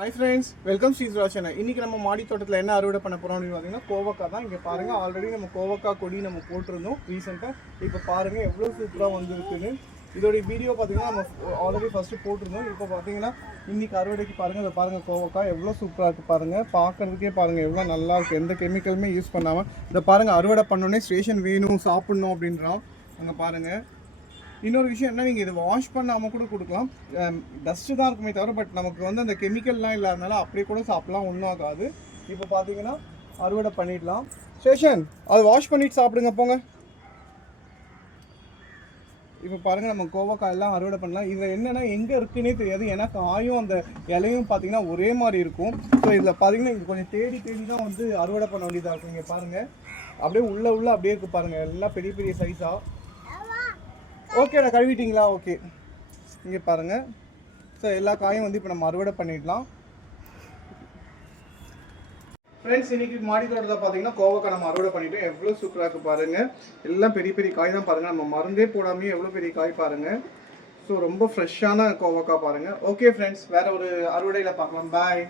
Hi friends, welcome to Sri Channel. இன்னைக்கு நம்ம மாடி தோட்டத்துல என்ன அறுவடை பண்ண போறோம் அப்படினு பாத்தீங்கன்னா கோவக்காய் தான். இங்க பாருங்க ஆல்ரெடி நம்ம கோவக்காய் கொடி நம்ம போட்டுருந்தோம் ரீசன்ட்டா. இப்போ பாருங்க எவ்வளவு சூப்பரா வந்திருக்குன்னு. இதோட வீடியோ பாத்தீங்கன்னா நம்ம ஆல்ரெடி ஃபர்ஸ்ட் போட்டுருந்தோம். இப்போ பாத்தீங்கன்னா இன்னைக்கு அறுவடைக்கு பாருங்க இத பாருங்க கோவக்காய் எவ்வளவு சூப்பரா இருக்கு பாருங்க. பார்க்கிறதுக்கே பாருங்க எவ்வளவு நல்லா இருக்கு. எந்த கெமிக்கலுமே யூஸ் பண்ணாம. இத பாருங்க அறுவடை பண்ணோனே ஸ்டேஷன் வேணும் சாப்பிடணும் அப்படின்றான். அங்க பாருங்க. இன்னொரு விஷயம் என்ன, நீங்கள் இதை வாஷ் பண்ணாமல் கூட கொடுக்கலாம். டஸ்ட்டு தான் இருக்குமே தவிர பட் நமக்கு வந்து அந்த கெமிக்கல்லாம் இல்லாதனால அப்படியே கூட சாப்பிட்லாம், ஒன்றும் ஆகாது. இப்போ பார்த்தீங்கன்னா அறுவடை பண்ணிடலாம். ஸ்டேஷன் அதை வாஷ் பண்ணிட்டு சாப்பிடுங்க போங்க. இப்போ பாருங்கள் நம்ம கோவக்காய் எல்லாம் அறுவடை பண்ணலாம். இதில் என்னென்னா எங்கே இருக்குன்னே தெரியாது, ஏன்னா காயும் அந்த இலையும் பார்த்தீங்கன்னா ஒரே மாதிரி இருக்கும். ஸோ இதில் பார்த்தீங்கன்னா இது கொஞ்சம் தேடி தேடி தான் வந்து அறுவடை பண்ண வேண்டியதாக இருக்கும். இங்கே பாருங்கள் அப்படியே உள்ள அப்படியே இருக்குது பாருங்கள், எல்லாம் பெரிய பெரிய சைஸாக. ஓகேடா கழுவிட்டிங்களா? ஓகே. இங்கே பாருங்கள். ஸோ எல்லா காயும் வந்து இப்போ நம்ம அறுவடை பண்ணிடலாம். ஃப்ரெண்ட்ஸ் இன்றைக்கி மாடி தோட்டத்தை பார்த்தீங்கன்னா கோவக்காய் நம்ம அறுவடை பண்ணிவிட்டோம். எவ்வளோ சூப்பராக இருக்குது பாருங்கள். எல்லாம் பெரிய பெரிய காய் தான் பாருங்கள். நம்ம மருந்தே போடாமே எவ்வளோ பெரிய காய் பாருங்கள். ஸோ ரொம்ப ஃப்ரெஷ்ஷான கோவக்காய் பாருங்கள். ஓகே ஃப்ரெண்ட்ஸ், வேறு ஒரு அறுவடையில் பார்க்கலாம். பாய்.